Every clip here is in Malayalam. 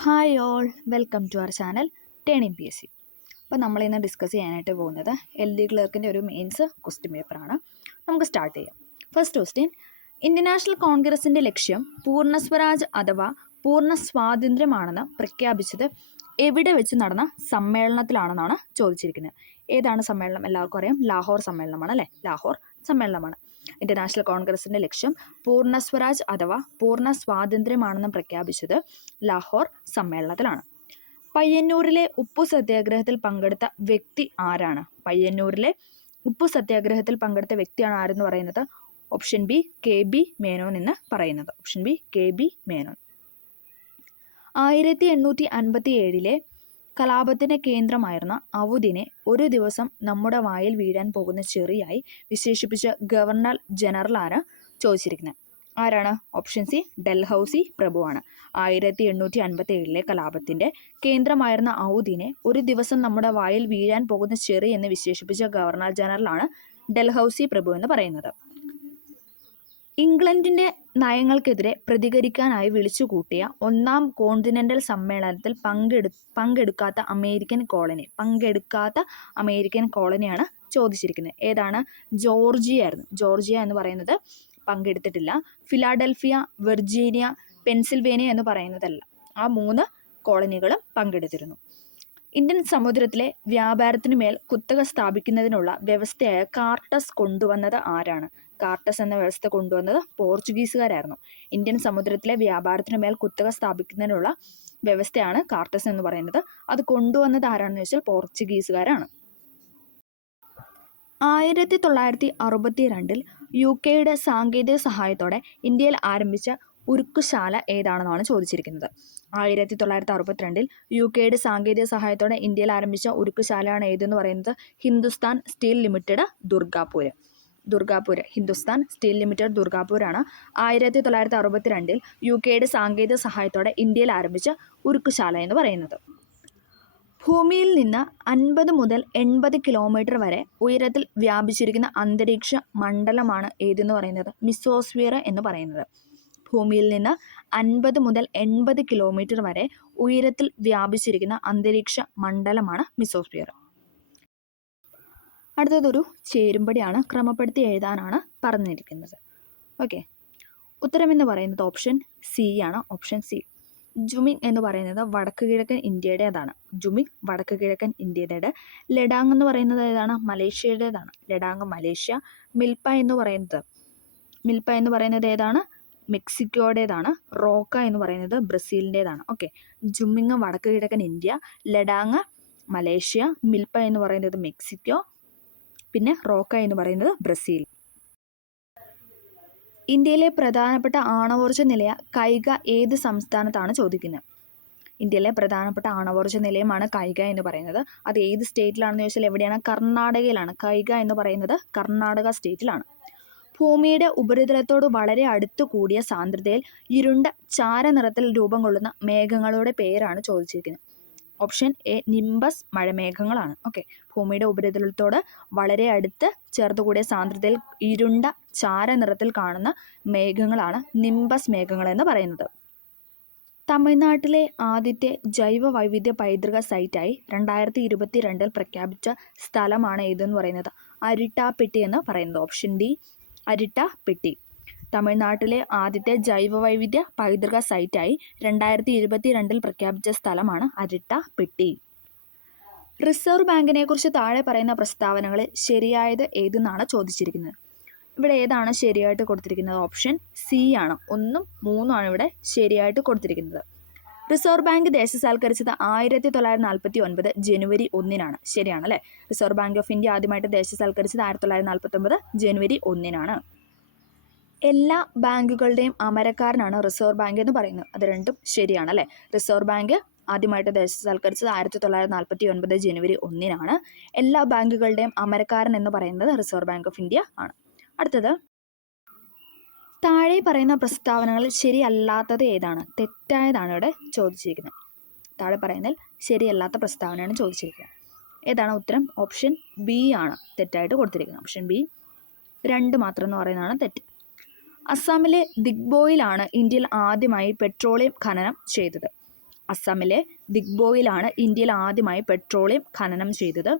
Hi all, welcome to our channel turning PSC. അപ്പോൾ നമ്മളിന്ന് ഡിസ്കസ് ചെയ്യാനായിട്ട് പോകുന്നത് LD ക്ലർക്കിൻ്റെ ഒരു മെയിൻസ് ക്വസ്റ്റ്യൻ പേപ്പറാണ്. നമുക്ക് സ്റ്റാർട്ട് ചെയ്യാം. ഫസ്റ്റ് ക്വസ്റ്റ്യൻ, ഇന്ത്യൻ നാഷണൽ കോൺഗ്രസിൻ്റെ ലക്ഷ്യം പൂർണ്ണ സ്വരാജ് അഥവാ പൂർണ്ണ സ്വാതന്ത്ര്യമാണെന്ന് പ്രഖ്യാപിച്ചത് എവിടെ വെച്ച് നടന്ന സമ്മേളനത്തിലാണെന്നാണ് ചോദിച്ചിരിക്കുന്നത്. ഏതാണ് സമ്മേളനം? എല്ലാവർക്കും അറിയാം, ലാഹോർ സമ്മേളനമാണ് അല്ലേ? ലാഹോർ സമ്മേളനമാണ്. ഇന്ത്യൻ നാഷണൽ കോൺഗ്രസിൻ്റെ ലക്ഷ്യം പൂർണ്ണ സ്വരാജ് അഥവാ പൂർണ്ണ സ്വാതന്ത്ര്യമാണെന്ന് പ്രഖ്യാപിച്ചത് ലാഹോർ സമ്മേളനത്തിലാണ്. പയ്യന്നൂരിലെ ഉപ്പു സത്യാഗ്രഹത്തിൽ പങ്കെടുത്ത വ്യക്തി ആരാണ്? പയ്യന്നൂരിലെ ഉപ്പു സത്യാഗ്രഹത്തിൽ പങ്കെടുത്ത വ്യക്തിയാണ് ആരെന്ന് പറയുന്നത്? ഓപ്ഷൻ ബി KB മേനോൻ എന്ന് പറയുന്നത്. Option B KB Menon. 1857 കലാപത്തിന്റെ കേന്ദ്രമായിരുന്ന അവധിനെ ഒരു ദിവസം നമ്മുടെ വായിൽ വീഴാൻ പോകുന്ന ചെറിയായി വിശേഷിപ്പിച്ച ഗവർണർ ജനറൽ ആരാ ചോദിച്ചിരിക്കുന്നത്? ആരാണ്? ഓപ്ഷൻ സി ഡൽഹൌസി പ്രഭുവാണ്. 1857 കലാപത്തിന്റെ കേന്ദ്രമായിരുന്ന ഔദിനെ ഒരു ദിവസം നമ്മുടെ വായിൽ വീഴാൻ പോകുന്ന ചെറി എന്ന് വിശേഷിപ്പിച്ച ഗവർണർ ജനറലാണ് ഡൽഹൌസി പ്രഭു എന്ന് പറയുന്നത്. ഇംഗ്ലണ്ടിന്റെ നയങ്ങൾക്കെതിരെ പ്രതികരിക്കാനായി വിളിച്ചുകൂട്ടിയ ഒന്നാം കോണ്ടിനെന്റൽ സമ്മേളനത്തിൽ പങ്കെടുക്കാത്ത അമേരിക്കൻ കോളനിയാണ് ചോദിച്ചിരിക്കുന്നത്. ഏതാണ്? ജോർജിയ ആയിരുന്നു. ജോർജിയ എന്ന് പറയുന്നത് പങ്കെടുത്തിട്ടില്ല. ഫിലാഡൽഫിയ, വെർജീനിയ, പെൻസിൽവേനിയ എന്ന് പറയുന്നതല്ല. ആ 3 കോളനികളും പങ്കെടുത്തിരുന്നു. ഇന്ത്യൻ സമുദ്രത്തിലെ വ്യാപാരത്തിനു മേൽ കുത്തക സ്ഥാപിക്കുന്നതിനുള്ള വ്യവസ്ഥയായ കാർട്ടസ് കൊണ്ടുവന്നത് ആരാണ്? കാർട്ടസ് എന്ന വ്യവസ്ഥ കൊണ്ടുവന്നത് പോർച്ചുഗീസുകാരായിരുന്നു. ഇന്ത്യൻ സമുദ്രത്തിലെ വ്യാപാരത്തിനു മേൽ കുത്തക സ്ഥാപിക്കുന്നതിനുള്ള വ്യവസ്ഥയാണ് കാർട്ടസ് എന്ന് പറയുന്നത്. അത് കൊണ്ടുവന്നത് ആരാണെന്ന് വെച്ചാൽ പോർച്ചുഗീസുകാരാണ്. 1962 UK സാങ്കേതിക സഹായത്തോടെ ഇന്ത്യയിൽ ആരംഭിച്ച ഉരുക്കുശാല ഏതാണെന്നാണ് ചോദിച്ചിരിക്കുന്നത്. 1962 UK സാങ്കേതിക സഹായത്തോടെ ഇന്ത്യയിൽ ആരംഭിച്ച ഉരുക്കുശാലയാണ് ഏതെന്ന് പറയുന്നത്? Hindustan steel limited Durgapur. Hindustan steel limited ദുർഗാപൂരാണ് 1962 UK സാങ്കേതിക സഹായത്തോടെ ഇന്ത്യയിൽ ആരംഭിച്ച ഉരുക്കുശാല എന്ന് പറയുന്നത്. ഭൂമിയിൽ നിന്ന് 50 മുതൽ 80 കിലോമീറ്റർ വരെ ഉയരത്തിൽ വ്യാപിച്ചിരിക്കുന്ന അന്തരീക്ഷ മണ്ഡലമാണ് ഏതെന്ന് പറയുന്നത്? മിസോസ്ഫിയർ എന്ന് പറയുന്നത്. ഭൂമിയിൽ നിന്ന് 50 മുതൽ 80 കിലോമീറ്റർ വരെ ഉയരത്തിൽ വ്യാപിച്ചിരിക്കുന്ന അന്തരീക്ഷ മണ്ഡലമാണ് മിസോസ്ഫിയർ. അടുത്തതൊരു ചേരുംപടിയാണ്, ക്രമപ്പെടുത്തി എഴുതാനാണ് പറഞ്ഞിരിക്കുന്നത്. ഓക്കെ, ഉത്തരമെന്ന് പറയുന്നത് ഓപ്ഷൻ സി ആണ്. Option C. ജുമിങ് എന്ന് പറയുന്നത് വടക്ക് കിഴക്കൻ ഇന്ത്യയുടേതാണ്. ജുമിങ് വടക്ക് കിഴക്കൻ ഇന്ത്യയുടെ. ലഡാങ് എന്ന് പറയുന്നത് ഏതാണ്? മലേഷ്യയുടേതാണ്. ലഡാങ് മലേഷ്യ. മിൽപ്പ എന്ന് പറയുന്നത് ഏതാണ്? മെക്സിക്കോയുടേതാണ്. റോക്ക എന്ന് പറയുന്നത് ബ്രസീലിൻ്റെതാണ്. ഓക്കെ, ജുമിങ് വടക്ക് കിഴക്കൻ ഇന്ത്യ, ലഡാങ് മലേഷ്യ, മിൽപ്പ എന്ന് പറയുന്നത് മെക്സിക്കോ, പിന്നെ റോക്ക എന്ന് പറയുന്നത് ബ്രസീൽ. ഇന്ത്യയിലെ പ്രധാനപ്പെട്ട ആണവോർജ്ജ നിലയ കൈഗ ഏത് സംസ്ഥാനത്താണ് ചോദിക്കുന്നത്? ഇന്ത്യയിലെ പ്രധാനപ്പെട്ട ആണവോർജ്ജ നിലയമാണ് കൈഗ എന്ന് പറയുന്നത്. അത് ഏത് സ്റ്റേറ്റിലാണെന്ന് ചോദിച്ചാൽ എവിടെയാണ്? കർണാടകയിലാണ്. കൈഗ എന്ന് പറയുന്നത് കർണാടക സ്റ്റേറ്റിലാണ്. ഭൂമിയുടെ ഉപരിതലത്തോട് വളരെ അടുത്തു കൂടിയ സാന്ദ്രതയിൽ ഇരുണ്ട ചാരനിറത്തിൽ രൂപം കൊള്ളുന്ന മേഘങ്ങളുടെ പേരാണ് ചോദിച്ചിരിക്കുന്നത്. ഓപ്ഷൻ എ നിംബസ് മഴമേഘങ്ങളാണ്. ഓക്കെ, ഭൂമിയുടെ ഉപരിതലത്തോട് വളരെ അടുത്ത് ചേർത്തുകൂടിയ സാന്ദ്രതയിൽ ഇരുണ്ട ചാരനിറത്തിൽ കാണുന്ന മേഘങ്ങളാണ് നിംബസ് മേഘങ്ങൾ എന്ന് പറയുന്നത്. തമിഴ്നാട്ടിലെ ആദ്യത്തെ ജൈവ വൈവിധ്യ പൈതൃക സൈറ്റായി 2022 പ്രഖ്യാപിച്ച സ്ഥലമാണ് ഏതെന്ന് പറയുന്നത്? അരിട്ടാപ്പെട്ടി എന്ന് പറയുന്നത്. Option D Arittapatti. തമിഴ്നാട്ടിലെ ആദ്യത്തെ ജൈവവൈവിധ്യ പൈതൃക സൈറ്റായി 2022 പ്രഖ്യാപിച്ച സ്ഥലമാണ് അരിട്ടാപ്പെട്ടി. റിസർവ് ബാങ്കിനെ കുറിച്ച് താഴെ പറയുന്ന പ്രസ്താവനകളിൽ ശരിയായത് ഏതെന്നാണ് ചോദിച്ചിരിക്കുന്നത്. ഇവിടെ ഏതാണ് ശരിയായിട്ട് കൊടുത്തിരിക്കുന്നത്? ഓപ്ഷൻ സി ആണ്. 1ഉം 3ഉം ആണ് ഇവിടെ ശരിയായിട്ട് കൊടുത്തിരിക്കുന്നത്. റിസർവ് ബാങ്ക് ദേശസാൽക്കരിച്ചത് 1949 ജനുവരി 1-നാണ്. ശരിയാണ് അല്ലേ? റിസർവ് ബാങ്ക് ഓഫ് ഇന്ത്യ ആദ്യമായിട്ട് ദേശസാൽക്കരിച്ചത് 1949 ജനുവരി 1-നാണ്. എല്ലാ ബാങ്കുകളുടെയും അമരക്കാരനാണ് റിസർവ് ബാങ്ക് എന്ന് പറയുന്നത്. അത് രണ്ടും ശരിയാണ് അല്ലേ? റിസർവ് ബാങ്ക് ആദ്യമായിട്ട് ദേശസാൽക്കരിച്ചത് 1949 ജനുവരി 1-നാണ്. എല്ലാ ബാങ്കുകളുടെയും അമരക്കാരൻ എന്ന് പറയുന്നത് റിസർവ് ബാങ്ക് ഓഫ് ഇന്ത്യ ആണ്. അടുത്തത്, താഴെ പറയുന്ന പ്രസ്താവനകളിൽ ശരിയല്ലാത്തത് ഏതാണ്? തെറ്റായതാണ് ഇവിടെ ചോദിച്ചിരിക്കുന്നത്. താഴെ പറയുന്നതിൽ ശരിയല്ലാത്ത പ്രസ്താവനയാണ് ചോദിച്ചിരിക്കുന്നത്. ഏതാണ് ഉത്തരം? ഓപ്ഷൻ ബി ആണ് തെറ്റായിട്ട് കൊടുത്തിരിക്കുന്നത്. ഓപ്ഷൻ ബി 2 മാത്രം എന്ന് പറയുന്നതാണ് തെറ്റ്. അസ്സാമിലെ ദിഗ്ബോയിലാണ് ഇന്ത്യയിൽ ആദ്യമായി പെട്രോളിയം ഖനനം ചെയ്തത്. അസമിലെ ദിഗ്ബോയിലാണ് ഇന്ത്യയിൽ ആദ്യമായി പെട്രോളിയം ഖനനം ചെയ്തത്.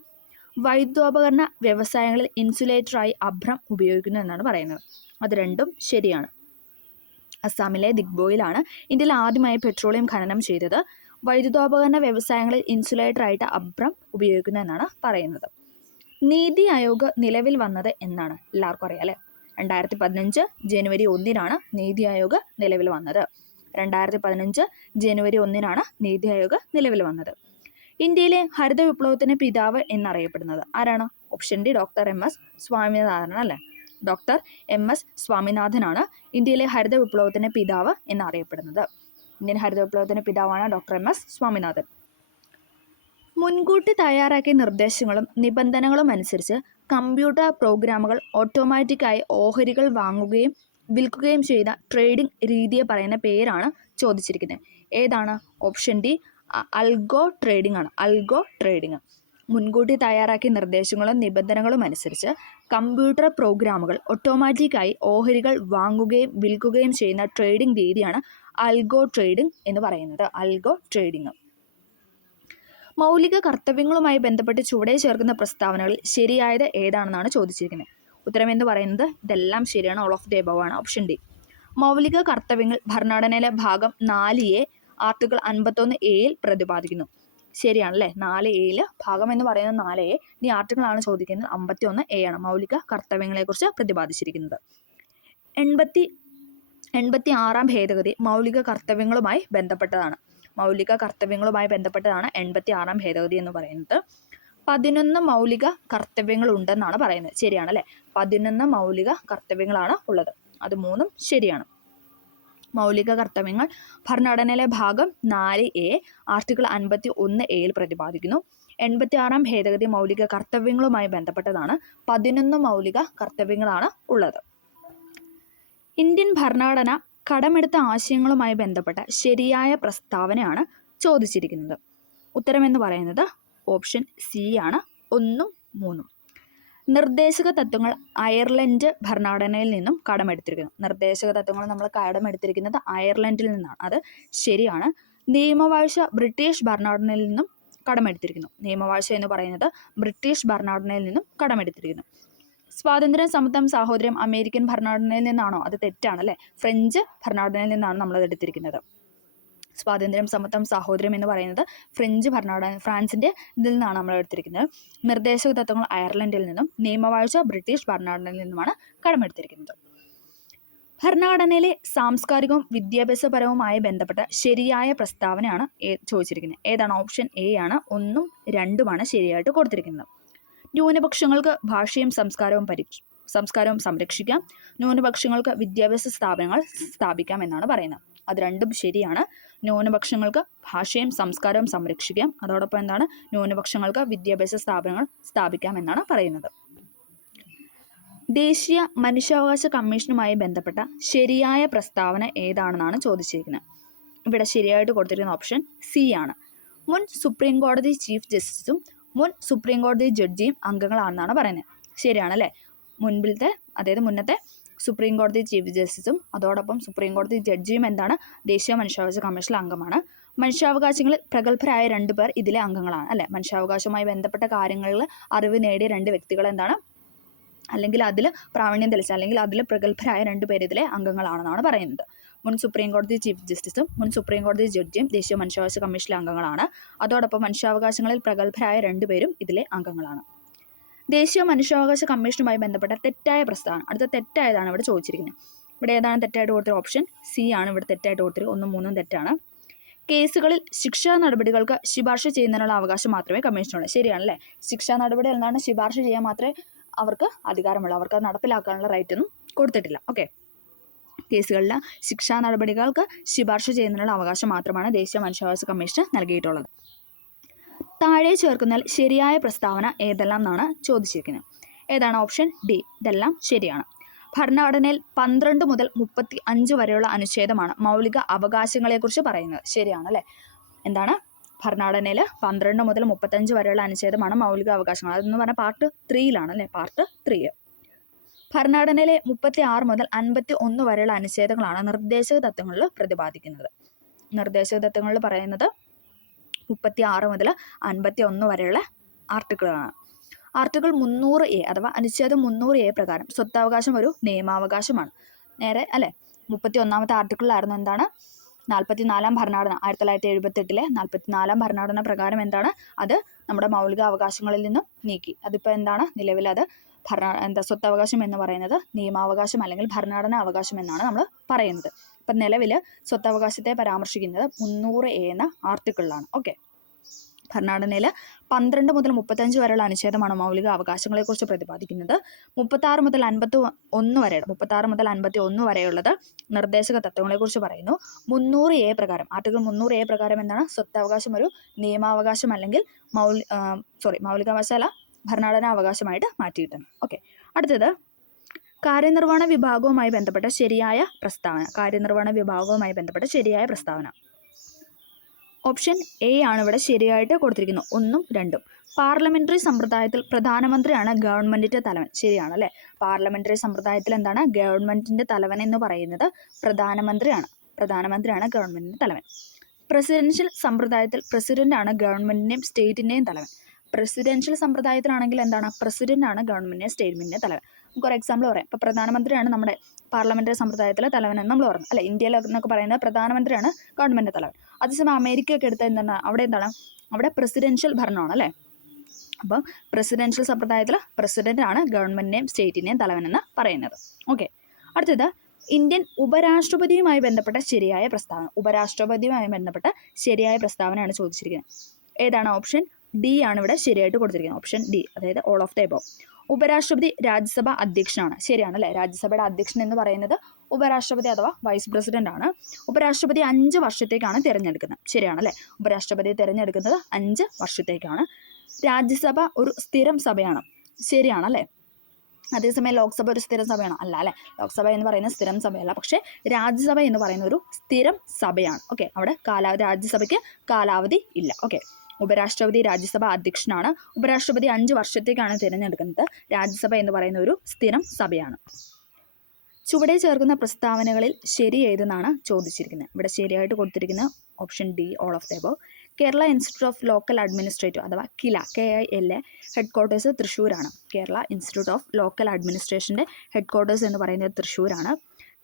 വൈദ്യോപകരണ വ്യവസായങ്ങളിൽ ഇൻസുലേറ്ററായി അഭ്രം ഉപയോഗിക്കുന്നു എന്നാണ് പറയുന്നത്. അത് രണ്ടും ശരിയാണ്. അസാമിലെ ദിഗ്ബോയിലാണ് ഇന്ത്യയിൽ ആദ്യമായി പെട്രോളിയം ഖനനം ചെയ്തത്. വൈദ്യുതോപകരണ വ്യവസായങ്ങളിൽ ഇൻസുലേറ്ററായിട്ട് അഭ്രം ഉപയോഗിക്കുന്നു എന്നാണ് പറയുന്നത്. നീതി ആയോഗ് നിലവിൽ വന്നത് എന്നാണ്? എല്ലാവർക്കും അറിയാം അല്ലേ. 2015 ജനുവരി 1 നീതി ആയോഗ് നിലവിൽ വന്നത്. 2015 ജനുവരി 1 നീതി ആയോഗ് നിലവിൽ വന്നത്. ഇന്ത്യയിലെ ഹരിത വിപ്ലവത്തിന് പിതാവ് എന്നറിയപ്പെടുന്നത് ആരാണ്? Option D doctor M S സ്വാമിനാഥനാണ് അല്ലേ. ഡോക്ടർ എം എസ് സ്വാമിനാഥനാണ് ഇന്ത്യയിലെ ഹരിത വിപ്ലവത്തിന് പിതാവ് എന്നറിയപ്പെടുന്നത്. ഇന്ത്യൻ ഹരിത വിപ്ലവത്തിന് പിതാവാണ് ഡോക്ടർ എം എസ് സ്വാമിനാഥൻ. മുൻകൂട്ടി തയ്യാറാക്കിയ നിർദ്ദേശങ്ങളും നിബന്ധനകളും അനുസരിച്ച് കമ്പ്യൂട്ടർ പ്രോഗ്രാമുകൾ ഓട്ടോമാറ്റിക്കായി ഓഹരികൾ വാങ്ങുകയും വിൽക്കുകയും ചെയ്ത ട്രേഡിംഗ് രീതിയെ പറയുന്ന പേരാണ് ചോദിച്ചിരിക്കുന്നത്. ഏതാണ്? ഓപ്ഷൻ ഡി അൽഗോ ട്രേഡിംഗ് ആണ്. അൽഗോ ട്രേഡിംഗ്. മുൻകൂട്ടി തയ്യാറാക്കിയ നിർദ്ദേശങ്ങളും നിബന്ധനകളും അനുസരിച്ച് കമ്പ്യൂട്ടർ പ്രോഗ്രാമുകൾ ഓട്ടോമാറ്റിക്കായി ഓഹരികൾ വാങ്ങുകയും വിൽക്കുകയും ചെയ്യുന്ന ട്രേഡിംഗ് രീതിയാണ് അൽഗോ ട്രേഡിംഗ് എന്ന് പറയുന്നത്. അൽഗോ ട്രേഡിംഗ്. മൗലിക കർത്തവ്യങ്ങളുമായി ബന്ധപ്പെട്ട് ചുവടെ ചേർക്കുന്ന പ്രസ്താവനകളിൽ ശരിയായത് ഏതാണെന്നാണ് ചോദിച്ചിരിക്കുന്നത്. ഉത്തരം എന്ന് പറയുന്നത് ഇതെല്ലാം ശരിയാണ്. ഓൾ ഓഫ് ദി എബവ് ആണ്. Option D. മൗലിക കർത്തവ്യങ്ങൾ ഭരണഘടനയിലെ ഭാഗം 4A ആർട്ടിക്കിൾ 51A പ്രതിപാദിക്കുന്നു. ശരിയാണല്ലേ. 4A ഭാഗം എന്ന് പറയുന്നത് 4A. ഇനി ആർട്ടിക്കിളാണ് ചോദിക്കുന്നത്. 51A ആണ് മൗലിക കർത്തവ്യങ്ങളെക്കുറിച്ച് പ്രതിപാദിച്ചിരിക്കുന്നത്. 86 ഭേദഗതി മൗലിക കർത്തവ്യങ്ങളുമായി ബന്ധപ്പെട്ടതാണ്. മൗലിക കർത്തവ്യങ്ങളുമായി ബന്ധപ്പെട്ടതാണ് 86 ഭേദഗതി എന്ന് പറയുന്നത്. 11 മൗലിക കർത്തവ്യങ്ങൾ ഉണ്ടെന്നാണ് പറയുന്നത്. ശരിയാണല്ലേ. 11 മൗലിക കർത്തവ്യങ്ങളാണ് ഉള്ളത്. അത് 3 ശരിയാണ്. മൗലിക കർത്തവ്യങ്ങൾ ഭരണഘടനയിലെ ഭാഗം 4A ആർട്ടിക്കിൾ 51A പ്രതിപാദിക്കുന്നു. 86 ഭേദഗതി മൗലിക കർത്തവ്യങ്ങളുമായി ബന്ധപ്പെട്ടതാണ്. 11 മൗലിക കർത്തവ്യങ്ങളാണ് ഉള്ളത്. ഇന്ത്യൻ ഭരണഘടന കടമെടുത്ത ആശയങ്ങളുമായി ബന്ധപ്പെട്ട ശരിയായ പ്രസ്താവനയാണ് ചോദിച്ചിരിക്കുന്നത്. ഉത്തരം എന്ന് പറയുന്നത് ഓപ്ഷൻ സി ആണ്. 1, 3. നിർദ്ദേശക തത്വങ്ങൾ അയർലൻഡ് ഭരണഘടനയിൽ നിന്നും കടമെടുത്തിരിക്കുന്നു. നിർദ്ദേശക തത്വങ്ങൾ നമ്മൾ കടമെടുത്തിരിക്കുന്നത് അയർലൻഡിൽ നിന്നാണ്. അത് ശരിയാണ്. നിയമവാഴ്ച ബ്രിട്ടീഷ് ഭരണഘടനയിൽ നിന്നും കടമെടുത്തിരിക്കുന്നു. നിയമവാഴ്ച എന്ന് പറയുന്നത് ബ്രിട്ടീഷ് ഭരണഘടനയിൽ നിന്നും കടമെടുത്തിരിക്കുന്നു. സ്വാതന്ത്ര്യം, സമത്വം, സാഹോദര്യം അമേരിക്കൻ ഭരണഘടനയിൽ നിന്നാണോ? അത് തെറ്റാണല്ലേ. ഫ്രഞ്ച് ഭരണഘടനയിൽ നിന്നാണ് നമ്മളത് എടുത്തിരിക്കുന്നത്. സ്വാതന്ത്ര്യം, സമത്വം, സാഹോദര്യം എന്ന് പറയുന്നത് ഫ്രാൻസിൻ്റെ ഇതിൽ നിന്നാണ് നമ്മൾ എടുത്തിരിക്കുന്നത്. നിർദ്ദേശക തത്വങ്ങൾ അയർലൻഡിൽ നിന്നും നിയമവാഴ്ച ബ്രിട്ടീഷ് ഭരണഘടനയിൽ നിന്നുമാണ് കടമെടുത്തിരിക്കുന്നത്. ഭരണഘടനയിലെ സാംസ്കാരികവും വിദ്യാഭ്യാസപരവുമായി ബന്ധപ്പെട്ട ശരിയായ പ്രസ്താവനയാണ് ചോദിച്ചിരിക്കുന്നത്. ഏതാണ്? ഓപ്ഷൻ എ ആണ്. 1, 2 ശരിയായിട്ട് കൊടുത്തിരിക്കുന്നത്. ന്യൂനപക്ഷങ്ങൾക്ക് ഭാഷയും സംസ്കാരവും സംരക്ഷിക്കാം. ന്യൂനപക്ഷങ്ങൾക്ക് വിദ്യാഭ്യാസ സ്ഥാപനങ്ങൾ സ്ഥാപിക്കാം എന്നാണ് പറയുന്നത്. അത് രണ്ടും ശരിയാണ്. ന്യൂനപക്ഷങ്ങൾക്ക് ഭാഷയും സംസ്കാരവും സംരക്ഷിക്കാം. അതോടൊപ്പം എന്താണ്? ന്യൂനപക്ഷങ്ങൾക്ക് വിദ്യാഭ്യാസ സ്ഥാപനങ്ങൾ സ്ഥാപിക്കാം എന്നാണ് പറയുന്നത്. ദേശീയ മനുഷ്യാവകാശ കമ്മീഷനുമായി ബന്ധപ്പെട്ട ശരിയായ പ്രസ്താവന ഏതാണെന്നാണ് ചോദിച്ചിരിക്കുന്നത്. ഇവിടെ ശരിയായിട്ട് കൊടുത്തിരിക്കുന്ന ഓപ്ഷൻ സി ആണ്. മുൻ സുപ്രീം കോടതി ചീഫ് ജസ്റ്റിസും മുൻ സുപ്രീം കോടതി ജഡ്ജിയും അംഗങ്ങളാണെന്നാണ് പറയുന്നത്. ശരിയാണല്ലേ. മുന്നത്തെ സുപ്രീം കോടതി ചീഫ് ജസ്റ്റിസും അതോടൊപ്പം സുപ്രീം കോടതി ജഡ്ജിയും എന്താണ്? ദേശീയ മനുഷ്യാവകാശ കമ്മീഷനിലെ അംഗമാണ്. മനുഷ്യാവകാശങ്ങളിൽ പ്രഗത്ഭരായ 2 പേർ ഇതിലെ അംഗങ്ങളാണ് അല്ലേ. മനുഷ്യാവകാശവുമായി ബന്ധപ്പെട്ട കാര്യങ്ങളിൽ അറിവ് നേടിയ 2 വ്യക്തികൾ എന്താണ്? അല്ലെങ്കിൽ അതിൽ പ്രാവീണ്യം തെളിച്ച അല്ലെങ്കിൽ അതിൽ പ്രഗത്ഭരായ 2 പേർ ഇതിലെ അംഗങ്ങളാണെന്നാണ് പറയുന്നത്. മുൻ സുപ്രീം കോടതി ചീഫ് ജസ്റ്റിസും മുൻ സുപ്രീം കോടതി ജഡ്ജിയും ദേശീയ മനുഷ്യാവകാശ കമ്മീഷനിലെ അംഗങ്ങളാണ്. അതോടൊപ്പം മനുഷ്യാവകാശങ്ങളിൽ പ്രഗത്ഭരായ 2 പേരും ഇതിലെ അംഗങ്ങളാണ്. ദേശീയ മനുഷ്യാവകാശ കമ്മീഷനുമായി ബന്ധപ്പെട്ട തെറ്റായ പ്രസ്താവന. അടുത്ത തെറ്റായതാണ് ഇവിടെ ചോദിച്ചിരിക്കുന്നത്. ഇവിടെ ഏതാണ് തെറ്റായിട്ട് കൊടുത്തത്? ഓപ്ഷൻ സി ആണ് ഇവിടെ തെറ്റായിട്ട് കൊടുത്തത്. 1, 3 തെറ്റാണ്. കേസുകളിൽ ശിക്ഷാ നടപടികൾക്ക് ശുപാർശ ചെയ്യുന്നതിനുള്ള അവകാശം മാത്രമേ കമ്മീഷനുള്ളൂ. ശരിയാണല്ലേ. ശിക്ഷാ നടപടി എന്താണ്? ശുപാർശ ചെയ്യാൻ മാത്രമേ അവർക്ക് അധികാരമുള്ളൂ. അവർക്ക് അത് നടപ്പിലാക്കാനുള്ള റൈറ്റ് ഒന്നും കൊടുത്തിട്ടില്ല. ഓക്കെ. കേസുകളിൽ ശിക്ഷാ നടപടികൾക്ക് ശുപാർശ ചെയ്യുന്നതിനുള്ള അവകാശം മാത്രമാണ് ദേശീയ മനുഷ്യാവകാശ കമ്മീഷന് നൽകിയിട്ടുള്ളത്. താഴെ ചേർക്കുന്നതിൽ ശരിയായ പ്രസ്താവന ഏതെല്ലാം എന്നാണ് ചോദിച്ചിരിക്കുന്നത്. ഏതാണ്? Option D. ഇതെല്ലാം ശരിയാണ്. ഭരണഘടനയിൽ 12 മുതൽ 35 വരെയുള്ള അനുച്ഛേദമാണ് മൗലിക അവകാശങ്ങളെക്കുറിച്ച് പറയുന്നത്. ശരിയാണല്ലേ. എന്താണ്? ഭരണഘടനയിൽ 12 മുതൽ 35 വരെയുള്ള അനുച്ഛേദമാണ് മൗലിക അവകാശങ്ങൾ. അതെന്ന് പറഞ്ഞാൽ പാർട്ട് 3 അല്ലേ. പാർട്ട് 3. ഭരണഘടനയിലെ 36 മുതൽ 51 വരെയുള്ള അനുച്ഛേദങ്ങളാണ് നിർദ്ദേശക തത്വങ്ങളിൽ പ്രതിപാദിക്കുന്നത്. നിർദ്ദേശക തത്വങ്ങളിൽ പറയുന്നത് 36 മുതൽ 51 വരെയുള്ള ആർട്ടിക്കിളാണ്. ആർട്ടിക്കിൾ 300A അഥവാ അനുച്ഛേദം 300A പ്രകാരം സ്വത്തവകാശം ഒരു നിയമാവകാശമാണ്. നേരെ അല്ലേ? 31ാമത്തെ ആർട്ടിക്കിളിലായിരുന്നു എന്താണ്? 44ാം ഭരണഘടന 1978 44ാം ഭരണഘടന പ്രകാരം എന്താണ്? അത് നമ്മുടെ മൗലിക അവകാശങ്ങളിൽ നിന്നും നീക്കി. അതിപ്പോൾ എന്താണ്? നിലവിൽ അത് സ്വത്തവകാശം എന്ന് പറയുന്നത് നിയമാവകാശം അല്ലെങ്കിൽ ഭരണഘടനാ അവകാശം എന്നാണ് നമ്മൾ പറയുന്നത്. അപ്പം നിലവിൽ സ്വത്തവകാശത്തെ പരാമർശിക്കുന്നത് 300A എന്ന ആർട്ടിക്കിളിലാണ്. ഓക്കെ. ഭരണഘടനയിൽ 12 മുതൽ 35 വരെയുള്ള അനുച്ഛേദമാണ് മൗലിക അവകാശങ്ങളെക്കുറിച്ച് പ്രതിപാദിക്കുന്നത്. 36 മുതൽ 51 വരെയുള്ളത് നിർദ്ദേശക തത്വങ്ങളെക്കുറിച്ച് പറയുന്നു. 300A പ്രകാരം ആർട്ടിക്കിൾ 300A പ്രകാരം എന്താണ്? സ്വത്തവകാശം ഒരു നിയമാവകാശം അല്ലെങ്കിൽ മൗലികാവകാശം അല്ല, ഭരണഘടനാ അവകാശമായിട്ട് മാറ്റിയിട്ടുണ്ട്. ഓക്കെ. അടുത്തത് കാര്യനിർവഹണ വിഭാഗവുമായി ബന്ധപ്പെട്ട ശരിയായ പ്രസ്താവന. ഓപ്ഷൻ എ ആണ് ഇവിടെ ശരിയായിട്ട് കൊടുത്തിരിക്കുന്നത്. 1ഉം 2ഉം. പാർലമെന്ററി സമ്പ്രദായത്തിൽ പ്രധാനമന്ത്രിയാണ് ഗവൺമെന്റിന്റെ തലവൻ. ശരിയാണ് അല്ലേ? പാർലമെന്ററി സമ്പ്രദായത്തിൽ എന്താണ്? ഗവൺമെന്റിന്റെ തലവൻ എന്ന് പറയുന്നത് പ്രധാനമന്ത്രിയാണ് ഗവൺമെന്റിന്റെ തലവൻ. പ്രസിഡൻഷ്യൽ സമ്പ്രദായത്തിൽ പ്രസിഡന്റാണ് ഗവൺമെന്റിന്റെയും സ്റ്റേറ്റിന്റെയും തലവൻ. പ്രസിഡൻഷ്യൽ സമ്പ്രദായത്തിലാണെങ്കിൽ എന്താണ്? പ്രസിഡന്റാണ് ഗവൺമെന്റിന്റെയും സ്റ്റേറ്റ്മെന്റിന്റെ തലവൻ. നമുക്ക് ഒരു എക്സാമ്പിൾ പറയാം. ഇപ്പോൾ പ്രധാനമന്ത്രിയാണ് നമ്മുടെ പാർലമെന്ററി സമ്പ്രദായത്തിലെ തലവൻ എന്ന് നമ്മൾ പറഞ്ഞു അല്ലേ? ഇന്ത്യയിൽ എന്നൊക്കെ പറയുന്നത് പ്രധാനമന്ത്രിയാണ് ഗവൺമെന്റ് തലവൻ. അതേസമയം അമേരിക്കയൊക്കെ എടുത്താൽ എന്താണ്? അവിടെ പ്രസിഡൻഷ്യൽ ഭരണമാണ് അല്ലേ? അപ്പം പ്രസിഡൻഷ്യൽ സമ്പ്രദായത്തിൽ പ്രസിഡന്റാണ് ഗവൺമെന്റിന്റെയും സ്റ്റേറ്റിന്റെയും തലവൻ എന്ന് പറയുന്നത്. ഓക്കെ. അടുത്തത് ഇന്ത്യൻ ഉപരാഷ്ട്രപതിയുമായി ബന്ധപ്പെട്ട ശരിയായ പ്രസ്താവനയാണ് ചോദിച്ചിരിക്കുന്നത്. ഏതാണ്? ഓപ്ഷൻ ഡി ആണ് ഇവിടെ ശരിയായിട്ട് കൊടുത്തിരിക്കുന്നത്. ഓപ്ഷൻ ഡി, അതായത് ഓൾ ഓഫ് ദ എബോവ്. ഉപരാഷ്ട്രപതി രാജ്യസഭ അധ്യക്ഷനാണ്. ശരിയാണ് അല്ലേ? രാജ്യസഭയുടെ അധ്യക്ഷൻ എന്ന് പറയുന്നത് ഉപരാഷ്ട്രപതി അഥവാ വൈസ് പ്രസിഡന്റ് ആണ്. ഉപരാഷ്ട്രപതി 5 വർഷത്തേക്കാണ് തിരഞ്ഞെടുക്കുന്നത്. ശരിയാണ് അല്ലേ? ഉപരാഷ്ട്രപതിയെ തിരഞ്ഞെടുക്കുന്നത് 5 വർഷത്തേക്കാണ്. രാജ്യസഭ ഒരു സ്ഥിരം സഭയാണ്. ശരിയാണല്ലേ? അതേസമയം ലോക്സഭ ഒരു സ്ഥിരം സഭയാണ് അല്ല അല്ലേ? ലോക്സഭ എന്ന് പറയുന്നത് സ്ഥിരം സഭയല്ല, പക്ഷേ രാജ്യസഭ എന്ന് പറയുന്ന ഒരു സ്ഥിരം സഭയാണ്. ഓക്കെ. അവിടെ രാജ്യസഭയ്ക്ക് കാലാവധി ഇല്ല. ഓക്കെ. ഉപരാഷ്ട്രപതി രാജ്യസഭ അധ്യക്ഷനാണ്. ഉപരാഷ്ട്രപതി 5 വർഷത്തേക്കാണ് തിരഞ്ഞെടുക്കുന്നത്. രാജ്യസഭ എന്ന് പറയുന്ന ഒരു സ്ഥിരം സഭയാണ്. ചുവടെ ചേർക്കുന്ന പ്രസ്താവനകളിൽ ശരി ഏതെന്നാണ് ചോദിച്ചിരിക്കുന്നത്. ഇവിടെ ശരിയായിട്ട് കൊടുത്തിരിക്കുന്നത് option D, all of the above. Kerala institute of local administrative അഥവാ KILA ഹെഡ്ക്വാർട്ടേഴ്സ് തൃശ്ശൂരാണ്. കേരള ഇൻസ്റ്റിറ്റ്യൂട്ട് ഓഫ് ലോക്കൽ അഡ്മിനിസ്ട്രേഷൻ്റെ ഹെഡ്ക്വാർട്ടേഴ്സ് എന്ന് പറയുന്നത് തൃശ്ശൂരാണ്.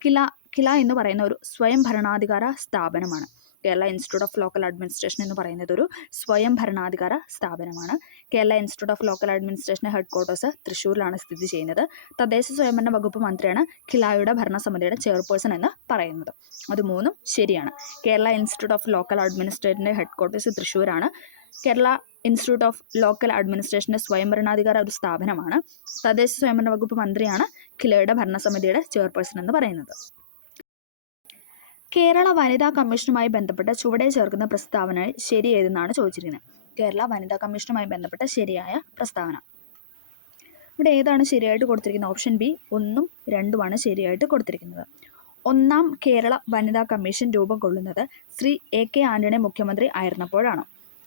KILA എന്ന് പറയുന്ന ഒരു സ്വയം ഭരണാധികാര സ്ഥാപനമാണ്. Kerala institute of local administration എന്ന് പറയുന്നത് ഒരു സ്വയം ഭരണാധികാര സ്ഥാപനമാണ്. കേരള ഇൻസ്റ്റിറ്റ്യൂട്ട് ഓഫ് ലോക്കൽ അഡ്മിനിസ്ട്രേഷൻ്റെ ഹെഡ്ക്വാർട്ടേഴ്സ് തൃശ്ശൂരിലാണ് സ്ഥിതി ചെയ്യുന്നത്. തദ്ദേശ സ്വയംഭരണ വകുപ്പ് മന്ത്രിയാണ് KILAയുടെ ഭരണസമിതിയുടെ ചെയർപേഴ്സൺ എന്ന് പറയുന്നത്. അത് 3ഉം ശരിയാണ്. കേരള ഇൻസ്റ്റിറ്റ്യൂട്ട് ഓഫ് ലോക്കൽ അഡ്മിനിസ്ട്രേഷൻ്റെ ഹെഡ്ക്വാർട്ടേഴ്സ് തൃശ്ശൂരാണ്. കേരള ഇൻസ്റ്റിറ്റ്യൂട്ട് ഓഫ് ലോക്കൽ അഡ്മിനിസ്ട്രേഷൻ്റെ സ്വയംഭരണാധികാര ഒരു സ്ഥാപനമാണ്. തദ്ദേശ സ്വയംഭരണ വകുപ്പ് മന്ത്രിയാണ് KILAയുടെ ഭരണസമിതിയുടെ ചെയർപേഴ്സൺ എന്ന് പറയുന്നത്. കേരള വനിതാ കമ്മീഷനുമായി ബന്ധപ്പെട്ട ചുവടെ ചേർക്കുന്ന പ്രസ്താവന ശരി ഏതെന്നാണ് ചോദിച്ചിരിക്കുന്നത്. കേരള വനിതാ കമ്മീഷനുമായി ബന്ധപ്പെട്ട ശരിയായ പ്രസ്താവന. ഇവിടെ ഏതാണ് ശരിയായിട്ട് കൊടുത്തിരിക്കുന്നത്? ഓപ്ഷൻ ബി 1ഉം 2ഉമാണ് ശരിയായിട്ട് കൊടുത്തിരിക്കുന്നത്. 1ാം കേരള വനിതാ കമ്മീഷൻ രൂപം കൊള്ളുന്നത് ശ്രീ AK ആന്റണി മുഖ്യമന്ത്രി ആയിരുന്നപ്പോഴാണ്.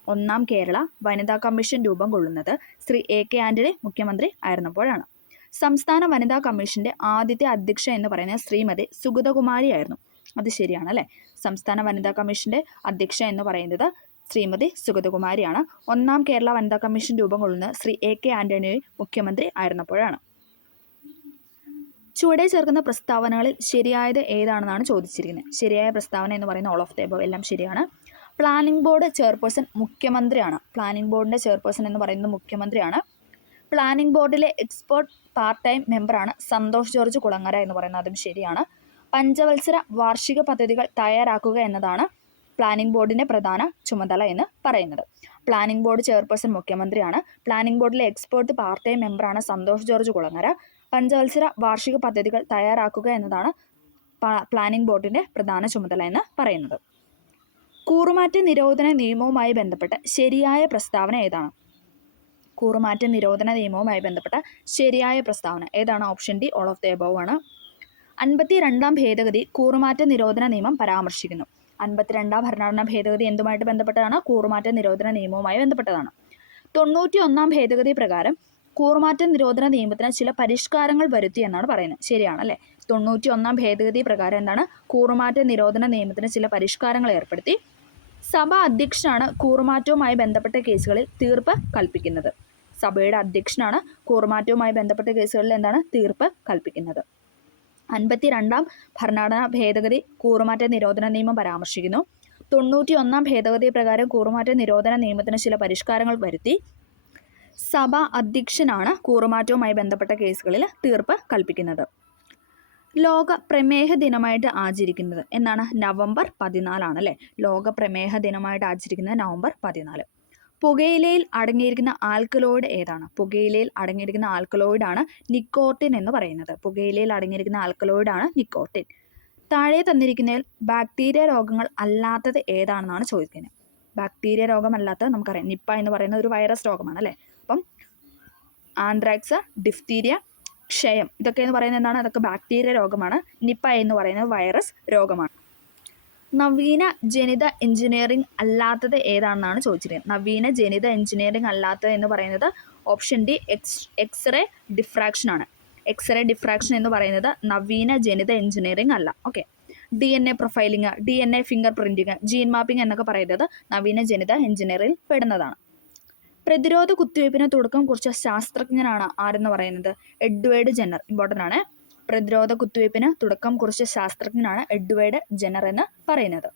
1ാം കേരള വനിതാ കമ്മീഷൻ രൂപം കൊള്ളുന്നത് ശ്രീ AK ആന്റണി മുഖ്യമന്ത്രി ആയിരുന്നപ്പോഴാണ്. സംസ്ഥാന വനിതാ കമ്മീഷന്റെ ആദ്യത്തെ അധ്യക്ഷ എന്ന് പറയുന്നത് ശ്രീമതി സുഗതകുമാരി ആയിരുന്നു. അത് ശരിയാണ് അല്ലേ? സംസ്ഥാന വനിതാ കമ്മീഷന്റെ അധ്യക്ഷ എന്ന് പറയുന്നത് ശ്രീമതി സുഗതകുമാരിയാണ്. 1ാം കേരള വനിതാ കമ്മീഷൻ രൂപം കൊള്ളുന്നത് ശ്രീ AK ആന്റണി മുഖ്യമന്ത്രി ആയിരുന്നപ്പോഴാണ്. ചുവടെ ചേർക്കുന്ന പ്രസ്താവനകളിൽ ശരിയായത് ഏതാണെന്നാണ് ചോദിച്ചിരിക്കുന്നത്. ശരിയായ പ്രസ്താവന എന്ന് പറയുന്ന ഓൾ ഓഫ് ദ എബോവ് എല്ലാം ശരിയാണ്. പ്ലാനിംഗ് ബോർഡ് ചെയർപേഴ്സൺ മുഖ്യമന്ത്രിയാണ്. പ്ലാനിംഗ് ബോർഡിന്റെ ചെയർപേഴ്സൺ എന്ന് പറയുന്നത് മുഖ്യമന്ത്രിയാണ്. പ്ലാനിംഗ് ബോർഡിലെ എക്സ്പേർട്ട് പാർട്ട് ടൈം മെമ്പറാണ് സന്തോഷ് ജോർജ് കുളങ്ങര എന്ന് പറയുന്നത്. അതും ശരിയാണ്. പഞ്ചവത്സര വാർഷിക പദ്ധതികൾ തയ്യാറാക്കുക എന്നതാണ് പ്ലാനിംഗ് ബോർഡിൻ്റെ പ്രധാന ചുമതല എന്ന് പറയുന്നത്. പ്ലാനിംഗ് ബോർഡ് ചെയർപേഴ്സൺ മുഖ്യമന്ത്രിയാണ്. പ്ലാനിംഗ് ബോർഡിലെ എക്സ്പേർട്ട് പാർട്ട് ടൈം മെമ്പറാണ് സന്തോഷ് ജോർജ് കുളങ്ങര. പഞ്ചവത്സര വാർഷിക പദ്ധതികൾ തയ്യാറാക്കുക എന്നതാണ് പ്ലാനിംഗ് ബോർഡിൻ്റെ പ്രധാന ചുമതല എന്ന് പറയുന്നത്. കൂറുമാറ്റ നിരോധന നിയമവുമായി ബന്ധപ്പെട്ട ശരിയായ പ്രസ്താവന ഏതാണ്? കൂറുമാറ്റ നിരോധന നിയമവുമായി ബന്ധപ്പെട്ട ശരിയായ പ്രസ്താവന ഏതാണ്? Option D, all of the above ആണ്. 52ാം ഭേദഗതി കൂറുമാറ്റ നിരോധന നിയമം പരാമർശിക്കുന്നു. 52ാം ഭരണഘടനാ ഭേദഗതി എന്തുമായിട്ട് ബന്ധപ്പെട്ടതാണ്? കൂറുമാറ്റ നിരോധന നിയമവുമായി ബന്ധപ്പെട്ടതാണ്. 91ാം ഭേദഗതി പ്രകാരം കൂറുമാറ്റ നിരോധന നിയമത്തിന് ചില പരിഷ്കാരങ്ങൾ വരുത്തി എന്നാണ് പറയുന്നത്. ശരിയാണല്ലേ? 91 ഭേദഗതി പ്രകാരം എന്താണ്? കൂറുമാറ്റ നിരോധന നിയമത്തിന് ചില പരിഷ്കാരങ്ങൾ ഏർപ്പെടുത്തി. സഭാ അധ്യക്ഷനാണ് കൂറുമാറ്റവുമായി ബന്ധപ്പെട്ട കേസുകളിൽ തീർപ്പ് കൽപ്പിക്കുന്നത്. സഭയുടെ അധ്യക്ഷനാണ് കൂറുമാറ്റവുമായി ബന്ധപ്പെട്ട കേസുകളിൽ എന്താണ്? തീർപ്പ് കൽപ്പിക്കുന്നത്. 52 ഭരണഘടനാ ഭേദഗതി കൂറുമാറ്റ നിരോധന നിയമം പരാമർശിക്കുന്നു. 91 ഭേദഗതി പ്രകാരം കൂറുമാറ്റ നിരോധന നിയമത്തിന് ചില പരിഷ്കാരങ്ങൾ വരുത്തി. സഭാ അധ്യക്ഷനാണ് കൂറുമാറ്റവുമായി ബന്ധപ്പെട്ട കേസുകളിൽ തീർപ്പ് കൽപ്പിക്കുന്നത്. ലോക പ്രമേഹ ദിനമായിട്ട് ആചരിക്കുന്നത് എന്നാണ്? നവംബർ 14 അല്ലേ? ലോക പ്രമേഹ ദിനമായിട്ട് ആചരിക്കുന്നത് നവംബർ 14. പുകയിലയിൽ അടങ്ങിയിരിക്കുന്ന ആൽക്കലോയിഡ് ഏതാണ്? പുകയിലയിൽ അടങ്ങിയിരിക്കുന്ന ആൽക്കലോയിഡാണ് നിക്കോട്ടിൻ എന്ന് പറയുന്നത്. പുകയിലയിൽ അടങ്ങിയിരിക്കുന്ന ആൽക്കലോയിഡാണ് നിക്കോട്ടിൻ. താഴെ തന്നിരിക്കുന്നതിൽ ബാക്ടീരിയ രോഗങ്ങൾ അല്ലാത്തത് ഏതാണെന്നാണ് ചോദിക്കുന്നത്. ബാക്ടീരിയ രോഗമല്ലാത്തത് നമുക്കറിയാം, നിപ്പ എന്ന് പറയുന്ന ഒരു വൈറസ് രോഗമാണ് അല്ലേ? അപ്പം ആന്ത്രാക്സ്, ഡിഫ്തീരിയ, ക്ഷയം ഇതൊക്കെ എന്ന് പറയുന്നത് എന്താണ്? അതൊക്കെ ബാക്ടീരിയ രോഗമാണ്. നിപ്പ എന്ന് പറയുന്നത് വൈറസ് രോഗമാണ്. നവീന ജനിത എഞ്ചിനീയറിംഗ് അല്ലാത്തത് ഏതാണെന്നാണ് ചോദിച്ചിരിക്കുന്നത്. നവീന ജനിത എഞ്ചിനീയറിംഗ് അല്ലാത്തത് എന്ന് പറയുന്നത് ഓപ്ഷൻ ഡി എക്സ്റേ ഡിഫ്രാക്ഷൻ ആണ്. എക്സ്റേ ഡിഫ്രാക്ഷൻ എന്ന് പറയുന്നത് നവീന ജനിത എഞ്ചിനീയറിംഗ് അല്ല. Okay. DNA profiling, DNA finger printing, gene mapping എന്നൊക്കെ പറയുന്നത് നവീന ജനിത എഞ്ചിനീയറിംഗ് പെടുന്നതാണ്. പ്രതിരോധ കുത്തിവയ്പ്പിന് തുടക്കം കുറിച്ച ശാസ്ത്രജ്ഞനാണ് ആരെന്ന് പറയുന്നത്? Edward Jenner. ഇമ്പോർട്ടൻ്റ് ആണ്. പ്രതിരോധ കുത്തിവയ്പ്പിന് തുടക്കം കുറിച്ച ശാസ്ത്രജ്ഞനാണ് എഡ്വേർഡ് ജെന്നർ എന്ന് പറയുന്നത്.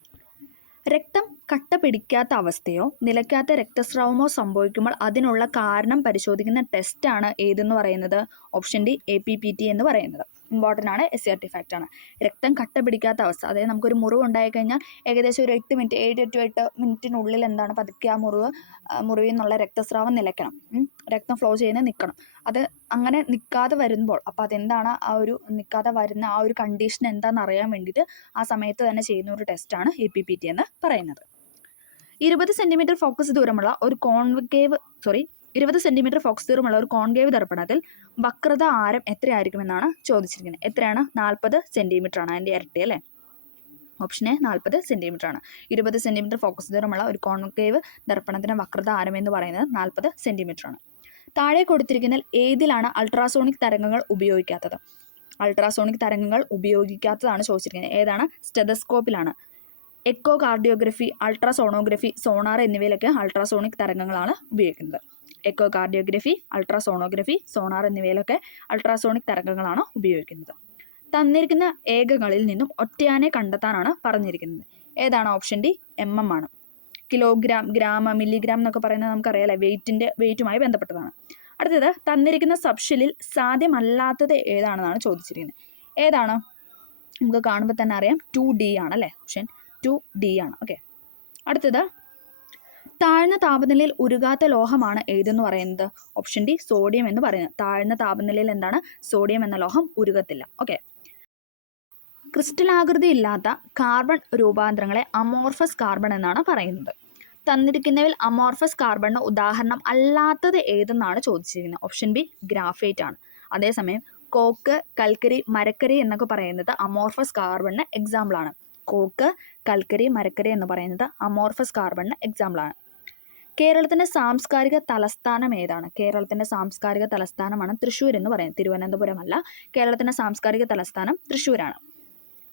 രക്തം കട്ട പിടിക്കാത്ത അവസ്ഥയോ നിലയ്ക്കാത്ത രക്തസ്രാവമോ സംഭവിക്കുമ്പോൾ അതിനുള്ള കാരണം പരിശോധിക്കുന്ന ടെസ്റ്റാണ് ഏതെന്ന് പറയുന്നത്? ഓപ്ഷൻ ഡി APPT എന്ന് പറയുന്നത്. ഇമ്പോർട്ടൻ്റ് ആണ്. SCRT ഫാക്റ്റ് ആണ്. രക്തം കട്ട പിടിക്കാത്ത അവസ്ഥ, അതായത് നമുക്കൊരു മുറിവ് ഉണ്ടായി കഴിഞ്ഞാൽ ഏകദേശം ഒരു 8 മിനിറ്റ് 7 to 8 മിനിറ്റിനുള്ളിൽ എന്താണ് പതുക്കെ ആ മുറിവിൽ നിന്നുള്ള രക്തസ്രാവം നിലയ്ക്കണം. രക്തം ഫ്ലോ ചെയ്യുന്നത് നിൽക്കണം. അത് അങ്ങനെ നിൽക്കാതെ വരുമ്പോൾ അപ്പോൾ അതെന്താണ് ആ ഒരു നിൽക്കാതെ വരുന്ന ആ ഒരു കണ്ടീഷൻ എന്താണെന്ന് അറിയാൻ വേണ്ടിയിട്ട് ആ സമയത്ത് തന്നെ ചെയ്യുന്ന ഒരു ടെസ്റ്റാണ് APPT എന്ന് പറയുന്നത്. 20 സെൻറ്റിമീറ്റർ ഫോക്കസ് ദൂരമുള്ള ഒരു 20 സെൻറ്റിമീറ്റർ ഫോക്കസ് ദൂരമുള്ള ഒരു കോൺകേവ് ദർപ്പണത്തിൽ വക്രത ആരം എത്രയായിരിക്കുമെന്നാണ് ചോദിച്ചിരിക്കുന്നത്. എത്രയാണ്? 40 സെൻറ്റിമീറ്റർ ആണ്. അതിൻ്റെ ഇരട്ടി അല്ലേ? ഓപ്ഷൻ എ 40 സെൻറ്റിമീറ്റർ ആണ്. 20 സെൻറ്റിമീറ്റർ ഫോക്കസ് ദൂരമുള്ള ഒരു കോൺകേവ് ദർപ്പണത്തിന് വക്രത ആരം എന്ന് പറയുന്നത് 40 സെൻറ്റിമീറ്റർ ആണ്. താഴെ കൊടുത്തിരിക്കുന്നതിൽ ഏതിലാണ് അൾട്രാസോണിക് തരംഗങ്ങൾ ഉപയോഗിക്കാത്തത്? അൾട്രാസോണിക് തരംഗങ്ങൾ ഉപയോഗിക്കാത്തതാണ് ചോദിച്ചിരിക്കുന്നത്. ഏതാണ്? സ്റ്റെതസ്കോപ്പിലാണ്. എക്കോ കാർഡിയോഗ്രഫി, അൾട്രാസോണോഗ്രഫി, സോണാർ എന്നിവയിലൊക്കെ അൾട്രാസോണിക് തരംഗങ്ങളാണ് ഉപയോഗിക്കുന്നത്. എക്കോ കാർഡിയോഗ്രഫി, അൾട്രാസോണോഗ്രഫി, സോണാർ എന്നിവയിലൊക്കെ അൾട്രാസോണിക് തരംഗങ്ങളാണ് ഉപയോഗിക്കുന്നത്. തന്നിരിക്കുന്ന ഏകങ്ങളിൽ നിന്നും ഒറ്റയാനെ കണ്ടെത്താനാണ് പറഞ്ഞിരിക്കുന്നത്. ഏതാണ്? ഓപ്ഷൻ ഡി MM ആണ്. കിലോഗ്രാം, ഗ്രാം, മില്ലിഗ്രാം എന്നൊക്കെ പറയുന്നത് നമുക്കറിയാലേ, വെയിറ്റുമായി ബന്ധപ്പെട്ടതാണ്. അടുത്തത് തന്നിരിക്കുന്ന സബ്ഷെല്ലിൽ സാധ്യമല്ലാത്തത് ഏതാണെന്നാണ് ചോദിച്ചിരിക്കുന്നത്. ഏതാണ്? നമുക്ക് കാണുമ്പോൾ തന്നെ അറിയാം 2D ആണല്ലേ? ഓപ്ഷൻ 2D ആണ്. ഓക്കെ. അടുത്തത് താഴ്ന്ന താപനിലയിൽ ഉരുകാത്ത ലോഹമാണ് ഏതെന്ന് പറയുന്നത്? ഓപ്ഷൻ ഡി സോഡിയം എന്ന് പറയുന്നത്. താഴ്ന്ന താപനിലയിൽ എന്താണ്? സോഡിയം എന്ന ലോഹം ഉരുകത്തില്ല. ഓക്കെ. ക്രിസ്റ്റലാകൃതി ഇല്ലാത്ത കാർബൺ രൂപാന്തരങ്ങളെ അമോർഫസ് കാർബൺ എന്നാണ് പറയുന്നത്. തന്നിരിക്കുന്നതിൽ അമോർഫസ് കാർബണിന് ഉദാഹരണം അല്ലാത്തത് ഏതെന്നാണ് ചോദിച്ചിരിക്കുന്നത്. ഓപ്ഷൻ ബി ഗ്രാഫൈറ്റ് ആണ്. അതേസമയം കോക്ക്, കൽക്കരി, മരക്കരി എന്നൊക്കെ പറയുന്നത് അമോർഫസ് കാർബണിന് എക്സാമ്പിളാണ്. കോക്ക്, കൽക്കരി, മരക്കരി എന്ന് പറയുന്നത് അമോർഫസ് കാർബണിന് എക്സാമ്പിളാണ്. കേരളത്തിൻ്റെ സാംസ്കാരിക തലസ്ഥാനം ഏതാണ്? കേരളത്തിൻ്റെ സാംസ്കാരിക തലസ്ഥാനമാണ് തൃശ്ശൂർ എന്ന് പറയുന്നത്. തിരുവനന്തപുരമല്ല. കേരളത്തിൻ്റെ സാംസ്കാരിക തലസ്ഥാനം തൃശ്ശൂരാണ്.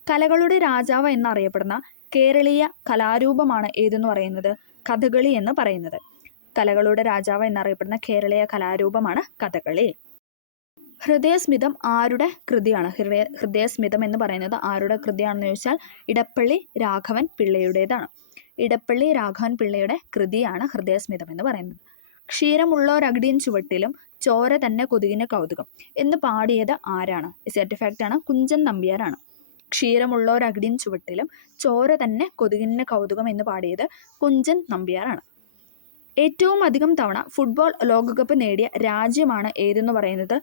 കലകളുടെ രാജാവ് എന്നറിയപ്പെടുന്ന കേരളീയ കലാരൂപമാണ് ഏതെന്ന് പറയുന്നത്? കഥകളി എന്ന് പറയുന്നത്. കലകളുടെ രാജാവ് എന്നറിയപ്പെടുന്ന കേരളീയ കലാരൂപമാണ് കഥകളി. ഹൃദയസ്മിതം ആരുടെ കൃതിയാണ്? ഹൃദയസ്മിതം എന്ന് പറയുന്നത് ആരുടെ കൃതിയാണെന്ന് ചോദിച്ചാൽ ഇടപ്പള്ളി രാഘവൻ പിള്ളയുടേതാണ്. ഇടപ്പള്ളി രാഘവൻ പിള്ളയുടെ കൃതിയാണ് ഹൃദയസ്മിതം എന്ന് പറയുന്നത്. ക്ഷീരമുള്ളൊരകിടിൻ ചുവട്ടിലും ചോര തന്നെ കൊതുകിന് കൗതുകം എന്ന് പാടിയത് ആരാണ്? സർട്ടിഫാക്റ്റ് ആണ്. കുഞ്ചൻ നമ്പ്യാരാണ്. ക്ഷീരമുള്ളൊരകിടിൻ ചുവട്ടിലും ചോര തന്നെ കൊതുകിന് കൗതുകം എന്ന് പാടിയത് കുഞ്ചൻ നമ്പ്യാരാണ്. ഏറ്റവും അധികം തവണ ഫുട്ബോൾ ലോകകപ്പ് നേടിയ രാജ്യമാണ് ഏതെന്ന് പറയുന്നത്?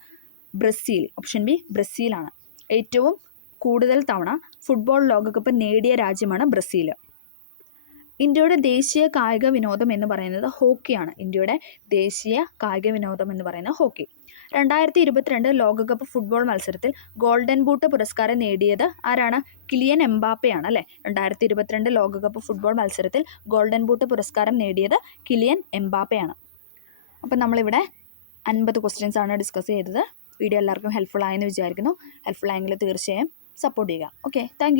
ബ്രസീൽ. ഓപ്ഷൻ ബി ബ്രസീലാണ്. ഏറ്റവും കൂടുതൽ തവണ ഫുട്ബോൾ ലോകകപ്പ് നേടിയ രാജ്യമാണ് ബ്രസീൽ. ഇന്ത്യയുടെ ദേശീയ കായിക വിനോദം എന്ന് പറയുന്നത് ഹോക്കിയാണ്. ഇന്ത്യയുടെ ദേശീയ കായിക വിനോദം എന്ന് പറയുന്നത് ഹോക്കി. 2022 ലോകകപ്പ് ഫുട്ബോൾ മത്സരത്തിൽ ഗോൾഡൻ ബൂട്ട് പുരസ്കാരം നേടിയത് ആരാണ്? കിലിയൻ എംബാപ്പയാണ് അല്ലേ? 2022 ലോകകപ്പ് ഫുട്ബോൾ മത്സരത്തിൽ ഗോൾഡൻ ബൂട്ട് പുരസ്കാരം നേടിയത് കിലിയൻ എംബാപ്പയാണ്. അപ്പം നമ്മളിവിടെ 50 ക്വസ്റ്റ്യൻസ് ആണ് ഡിസ്കസ് ചെയ്തത്. വീഡിയോ എല്ലാവർക്കും ഹെൽപ്ഫുൾ ആയെന്ന് വിചാരിക്കുന്നു. ഹെൽപ്ഫുൾ ആയെങ്കിൽ തീർച്ചയായും സപ്പോർട്ട് ചെയ്യുക. Okay, thank